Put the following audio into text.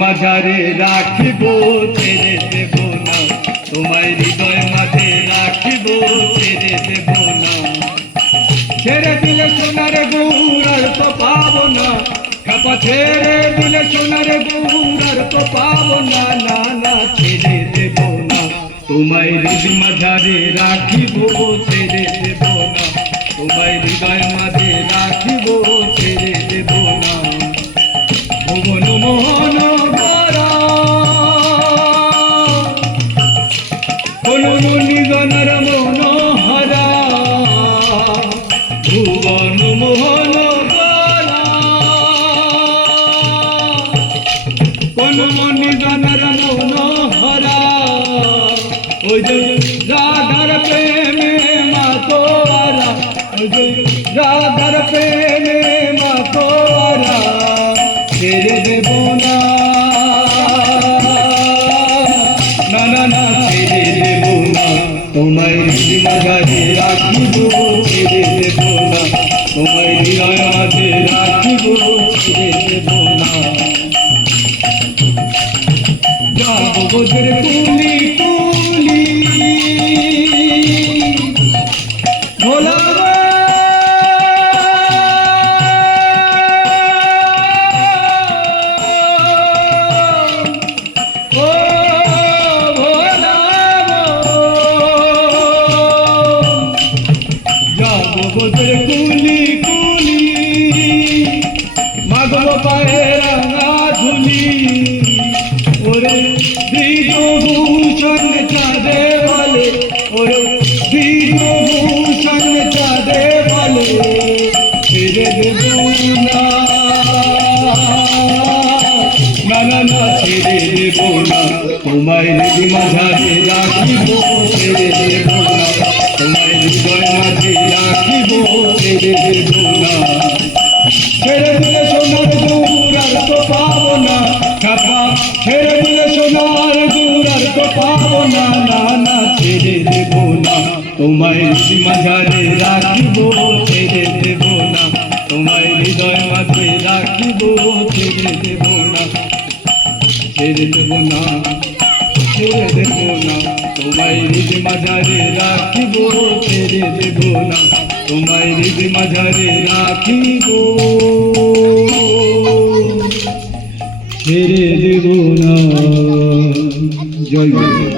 মাঝারে রাখিব ছেড়ে দেব না, তোমায় হৃদয় মাঝে রাখিব ছেড়ে দেব না। ছেড়ে দিলে সোনার গৌর আর তো পাবো না, খাপা ছেড়ে দিলে সোনার গৌর আর তো পাবো না, না না ছেড়ে দেব না, তোমায় হৃদয় মাঝারে রাখিব ছেড়ে দেব না, তোমায় হৃদয় মাঝে রাখিব ছেড়ে দেব না। ভুবন মোহন মণিগণের মনোহরা, ভুবন মোহন কোন মণিগণের মনোহরা, ওই যে রাধার প্রেমে মাতোয়ারা, ওই যে রাধার প্রেমে মাতোয়ারা, ছেড়ে দেব না, না না না ছেড়ে দেব না, তোমায় মাঝে রাখিব ছেড়ে দেব না, তোমায় হৃদয় মাঝে রাখিব ছেড়ে দেব না। যাব বোধের কুলি কুলি ভোলা কুলি কুলি মাগো পায়ে রাঙা ধুলি, ওরে বিভূষণ চাঁদে বলে, ওরে বিভূষণ চাঁদে বলে, ছেড়ে দেব না, না না না ছেড়ে দেব না, তোমায় হৃদয় মাঝারে রাখিব ছেড়ে দেব না, তোমায় হৃদয় মাঝে রাখিব ছেড়ে দেব না। ছেড়ে দিলে সোনার গৌর আর তো পাবো না, খাপা ছেড়ে দিলে সোনার গৌর আর তো পাবো না, না না ছেড়ে দেব না, তোমায় হৃদয় মাঝারে রাখিব ছেড়ে দেব না, তোমায় হৃদয় মাঝে রাখিব ছেড়ে দেব না, ছেড়ে দেব না, ছেড়ে দেব না, তোমায় হৃদয় মাঝারে রাখিব ছেড়ে দেব না, তোমায় হৃদয় মাঝারে রাখিব ছেড়ে দেব না। জয় গুরু।